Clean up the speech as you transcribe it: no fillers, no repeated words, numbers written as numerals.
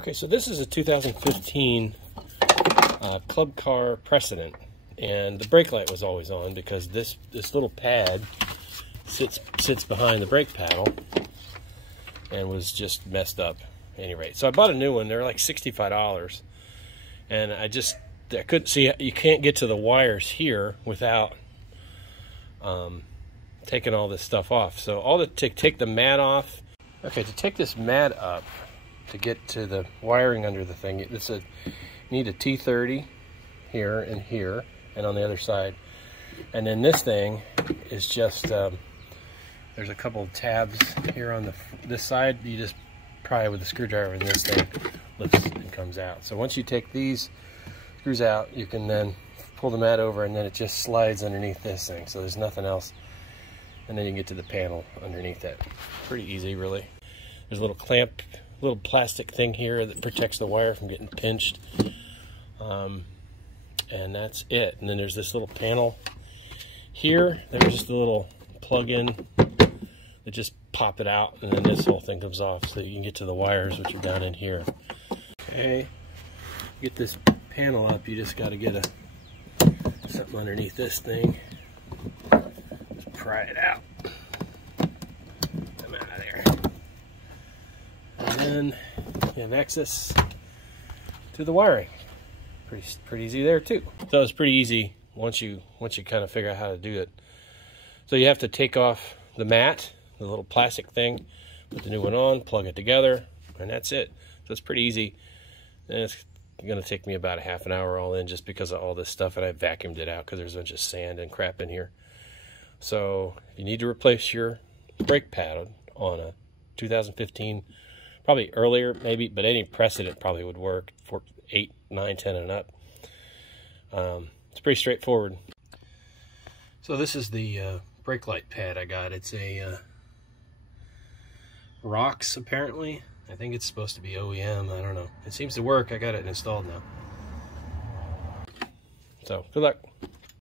Okay, so this is a 2015 club car Precedent, and the brake light was always on because this little pad sits behind the brake paddle and was just messed up at any rate. So I bought a new one. They're like $65, and I couldn't see. You can't get to the wires here without taking all this stuff off. So to take the mat off. Okay, to take this mat up to get to the wiring under the thing, you need a T-30 here and on the other side. And then this thing is just there's a couple of tabs here on this side. You just pry with a screwdriver and this thing lifts and comes out. So once you take these screws out, you can then pull the mat over, and then it just slides underneath this thing. So there's nothing else. And then you can get to the panel underneath it. Pretty easy, really. There's a little clamp, little plastic thing here that protects the wire from getting pinched. And that's it. And then there's this little panel here. There's just a little plug-in that just pop it out, and then this whole thing comes off so you can get to the wires, which are down in here. Okay, get this panel up, you just got to get something underneath this thing. Just pry it out. I'm out of there. And then you have access to the wiring. Pretty easy there too. So it's pretty easy once you kind of figure out how to do it. So you have to take off the mat, the little plastic thing, put the new one on, plug it together, and that's it. So it's pretty easy. And it's going to take me about a half an hour all in, just because of all this stuff, and I vacuumed it out because there's a bunch of sand and crap in here. So if you need to replace your brake pad on a 2015, probably earlier maybe, but any Precedent probably would work for 8, 9, 10 and up. It's pretty straightforward. So this is the brake light pad I got. It's a Rox, apparently. I think it's supposed to be OEM. I don't know. It seems to work. I got it installed now. So good luck.